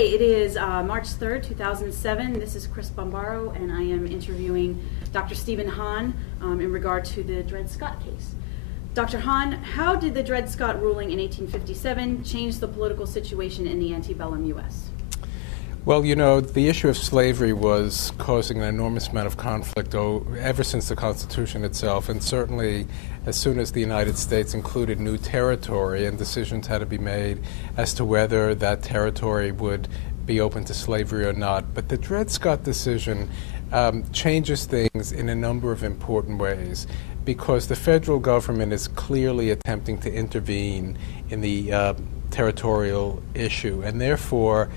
Okay, it is March 3rd, 2007. This is Chris Bombaro, and I am interviewing Dr. Stephen Hahn in regard to the Dred Scott case. Dr. Hahn, how did the Dred Scott ruling in 1857 change the political situation in the antebellum U.S.? Well, you know, the issue of slavery was causing an enormous amount of conflict ever since the Constitution itself, and certainly as soon as the United States included new territory and decisions had to be made as to whether that territory would be open to slavery or not. But the Dred Scott decision changes things in a number of important ways, because the federal government is clearly attempting to intervene in the territorial issue, and therefore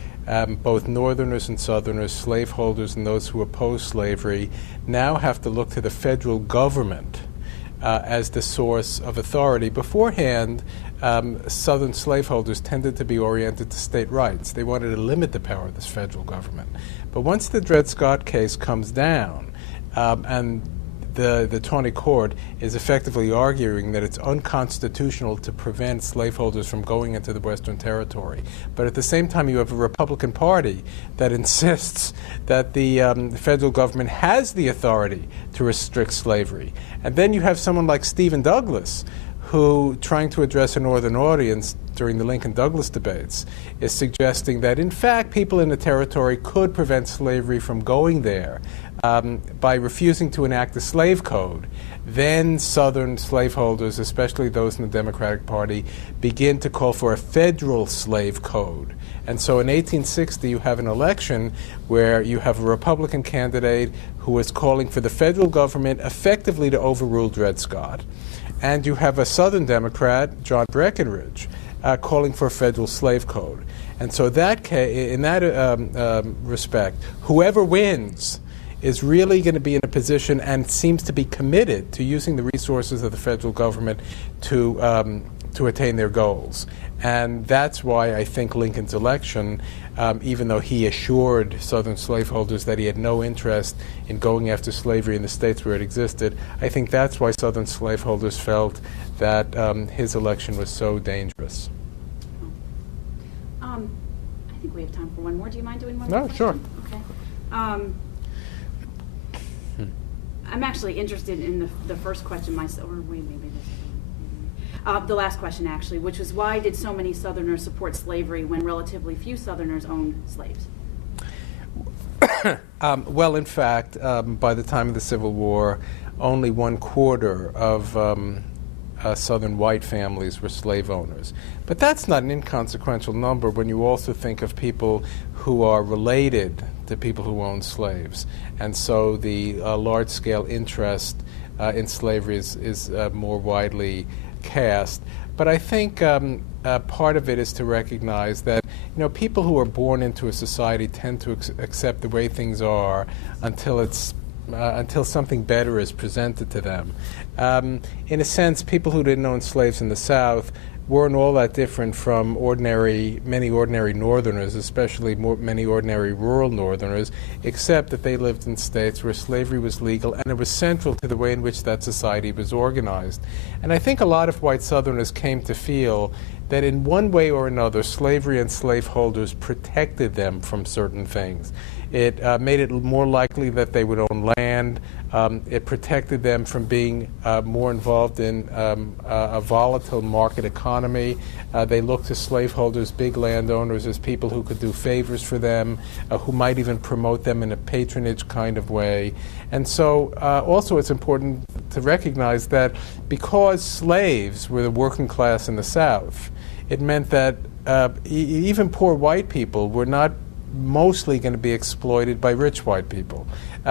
both Northerners and Southerners, slaveholders and those who oppose slavery, now have to look to the federal government as the source of authority. Beforehand, Southern slaveholders tended to be oriented to state rights. They wanted to limit the power of this federal government. But once the Dred Scott case comes down, and the Tawney Court is effectively arguing that it's unconstitutional to prevent slaveholders from going into the Western Territory. But at the same time, you have a Republican Party that insists that the federal government has the authority to restrict slavery. And then you have someone like Stephen Douglas, who, trying to address a Northern audience during the Lincoln-Douglas debates, is suggesting that, in fact, people in the territory could prevent slavery from going there by refusing to enact the slave code. Then Southern slaveholders, especially those in the Democratic Party, begin to call for a federal slave code. And so in 1860, you have an election where you have a Republican candidate who is calling for the federal government effectively to overrule Dred Scott. And you have a Southern Democrat, John Breckinridge, calling for a federal slave code. And so in that respect, whoever wins is really going to be in a position and seems to be committed to using the resources of the federal government to attain their goals. And that's why I think Lincoln's election, even though he assured Southern slaveholders that he had no interest in going after slavery in the states where it existed, I think that's why Southern slaveholders felt that his election was so dangerous. I think we have time for one more. Do you mind doing one more? No, question? Sure. Okay. I'm actually interested in the first question myself, or maybe the last question actually, which was, why did so many Southerners support slavery when relatively few Southerners owned slaves? Well, in fact, by the time of the Civil War, only 1/4 of Southern white families were slave owners. But that's not an inconsequential number when you also think of people who are related to people who own slaves. And so the large-scale interest in slavery is more widely cast. But I think part of it is to recognize that, you know, people who are born into a society tend to accept the way things are until something better is presented to them. In a sense, people who didn't own slaves in the South weren't all that different from many ordinary Northerners, especially many ordinary rural Northerners, except that they lived in states where slavery was legal and it was central to the way in which that society was organized. And I think a lot of white Southerners came to feel that in one way or another, slavery and slaveholders protected them from certain things. It made it more likely that they would own land. It protected them from being more involved in a volatile market economy. They looked to slaveholders, big landowners, as people who could do favors for them, who might even promote them in a patronage kind of way. And so also it's important to recognize that because slaves were the working class in the South, it meant that even poor white people were not mostly going to be exploited by rich white people.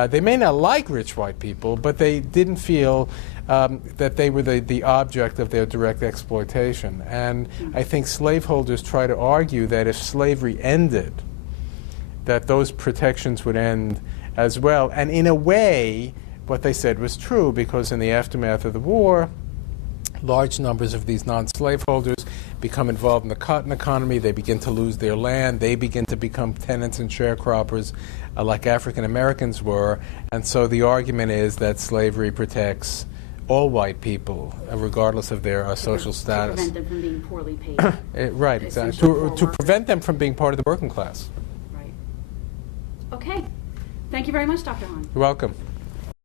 They may not like rich white people, but they didn't feel that they were the object of their direct exploitation. And I think slaveholders try to argue that if slavery ended, that those protections would end as well. And in a way, what they said was true, because in the aftermath of the war, large numbers of these non-slaveholders become involved in the cotton economy. They begin to lose their land. They begin to become tenants and sharecroppers like African Americans were. And so the argument is that slavery protects all white people, regardless of their social status. To prevent them from being poorly paid. Right, exactly. To prevent them from being part of the working class. Okay. Thank you very much, Dr. Hahn. You're welcome.